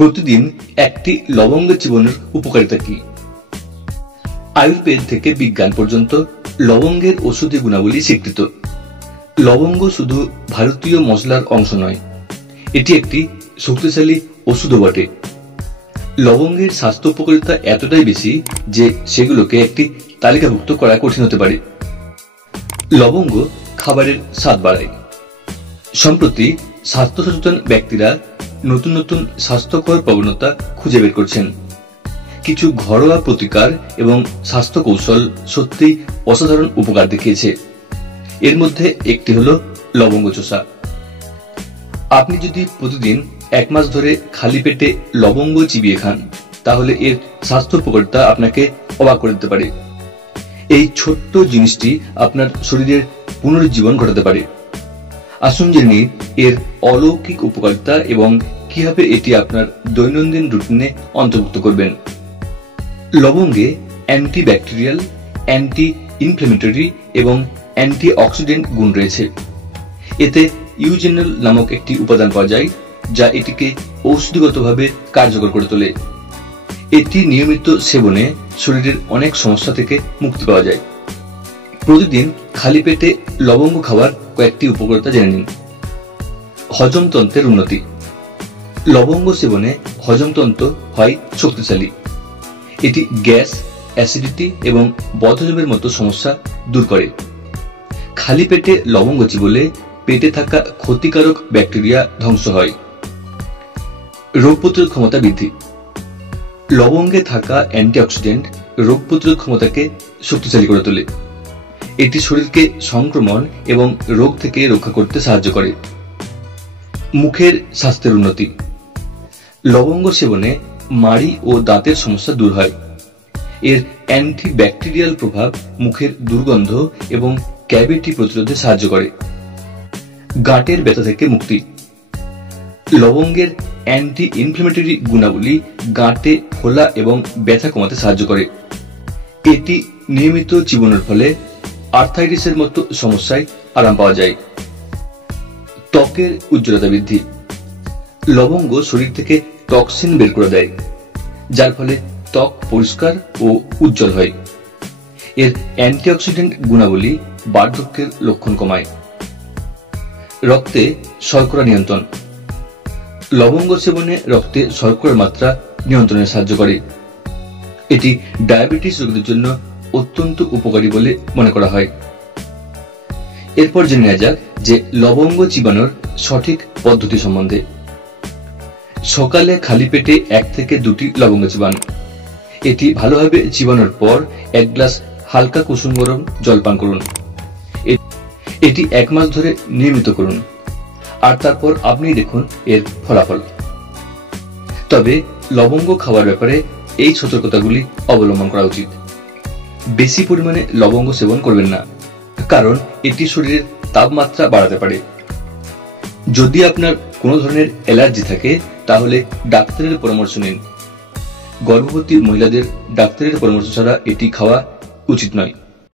প্রতিদিন একটি লবঙ্গ চিবানোর উপকারিতা কি? আয়ুর্বেদ থেকে বিজ্ঞান পর্যন্ত লবঙ্গের ঔষধি গুণাবলী স্বীকৃত। লবঙ্গ শুধু ভারতীয় মশলার অংশ নয়, এটি একটি শক্তিশালী ওষুধও বটে। লবঙ্গের স্বাস্থ্য উপকারিতা এতটাই বেশি যে সেগুলোকে একটি তালিকাভুক্ত করা কঠিন হতে পারে। লবঙ্গ খাবারের স্বাদ বাড়ায়। সম্প্রতি স্বাস্থ্য সচেতন ব্যক্তিরা নতুন নতুন স্বাস্থ্যকর প্রবণতা খুঁজে বের করছেন। কিছু ঘরোয়া প্রতিকার এবং স্বাস্থ্য কৌশল সত্যিই অসাধারণ উপকার দেখিয়েছে। এর মধ্যে একটি হলো লবঙ্গ চোষা। আপনি যদি প্রতিদিন 1 মাস ধরে খালি পেটে লবঙ্গ চিবিয়ে খান, তাহলে এর স্বাস্থ্য উপকারিতা আপনাকে অবাক করে দিতে পারে। এই ছোট্ট জিনিসটি আপনার শরীরের পুনরুজ্জীবন ঘটাতে পারে। আসুন জেনে নিই এর অলৌকিক উপকারিতা এবং কিভাবে এটি আপনার দৈনন্দিন রুটিনে অন্তর্ভুক্ত করবেন। লবঙ্গে অ্যান্টিব্যাকটেরিয়াল, অ্যান্টি ইনফ্ল্যামেটরি এবং অ্যান্টিঅক্সিডেন্ট গুণ রয়েছে। এতে ইউজেনল নামক একটি উপাদান পাওয়া যায়, যা এটিকে ঔষধিগতভাবে কার্যকর করে তোলে। এটি নিয়মিত সেবনে শরীরের অনেক সমস্যা থেকে মুক্তি পাওয়া যায়। প্রতিদিন খালি পেটে লবঙ্গ খাওয়ার কয়েকটি উপকারিতা জেনে নিন। হজমতন্ত্রের উন্নতি। লবঙ্গ সেবনে হজমতন্ত্র হয় শক্তিশালী। এটি গ্যাস, অ্যাসিডিটি এবং বদহজমের মতো সমস্যা দূর করে। খালি পেটে লবঙ্গ চিবোলে পেটে থাকা ক্ষতিকারক ব্যাকটেরিয়া ধ্বংস হয়। রোগ প্রতিরোধ ক্ষমতা বৃদ্ধি। লবঙ্গে থাকা অ্যান্টিঅক্সিডেন্ট রোগ প্রতিরোধ ক্ষমতাকে শক্তিশালী করে তোলে। এটি শরীরকে সংক্রমণ এবং রোগ থেকে রক্ষা করতে সাহায্য করে। মুখের স্বাস্থ্যের উন্নতি। লবঙ্গ সেবনে মাড়ি ও দাঁতের সমস্যা দূর হয়। এর অ্যান্টিব্যাকটেরিয়াল প্রভাব মুখের দুর্গন্ধ এবং ক্যাভিটি প্রতিরোধে সাহায্য করে। গাঁটের ব্যথা থেকে মুক্তি। লবঙ্গের অ্যান্টি ইনফ্ল্যামেটরি গুণাবলী গাঁটে ফোলা এবং ব্যথা কমাতে সাহায্য করে। এটি নিয়মিত চিবানোর ফলে আর্থ্রাইটিসের মতো সমস্যায় আরাম পাওয়া যায়। ত্বকের উজ্জ্বলতা বৃদ্ধি। লবঙ্গ শরীর থেকে টক্সিন বের করে দেয়, যার ফলে ত্বক পরিষ্কার ও উজ্জ্বল হয়। এর অ্যান্টিঅক্সিডেন্ট গুণাবলী বার্ধক্যের লক্ষণ কমায়। রক্তে শর্করা নিয়ন্ত্রণ। লবঙ্গ সেবনে রক্তে শর্করার মাত্রা নিয়ন্ত্রণে সাহায্য করে। এটি ডায়াবেটিস রোগীদের জন্য অত্যন্ত উপকারী বলে মনে করা হয়। এরপর জেনে নেওয়া যাক যে লবঙ্গ চিবানোর সঠিক পদ্ধতি সম্বন্ধে। সকালে খালি পেটে 1 থেকে 2টি লবঙ্গ চিবান। এটি ভালোভাবে চিবানোর পর 1 গ্লাস হালকা কুসুম গরম জল পান করুন। এটি 1 মাস ধরে নিয়মিত করুন, আর তারপর আপনি দেখুন এর ফলাফল। তবে লবঙ্গ খাওয়ার ব্যাপারে এই সতর্কতাগুলি অবলম্বন করা উচিত। বেশি পরিমাণে লবঙ্গ সেবন করবেন না, কারণ এটি শরীরের তাপমাত্রা বাড়াতে পারে। যদি আপনার কোনো ধরনের অ্যালার্জি থাকে, তাহলে ডাক্তারের পরামর্শ নিন। গর্ভবতী মহিলাদের ডাক্তারের পরামর্শ ছাড়া এটি খাওয়া উচিত নয়।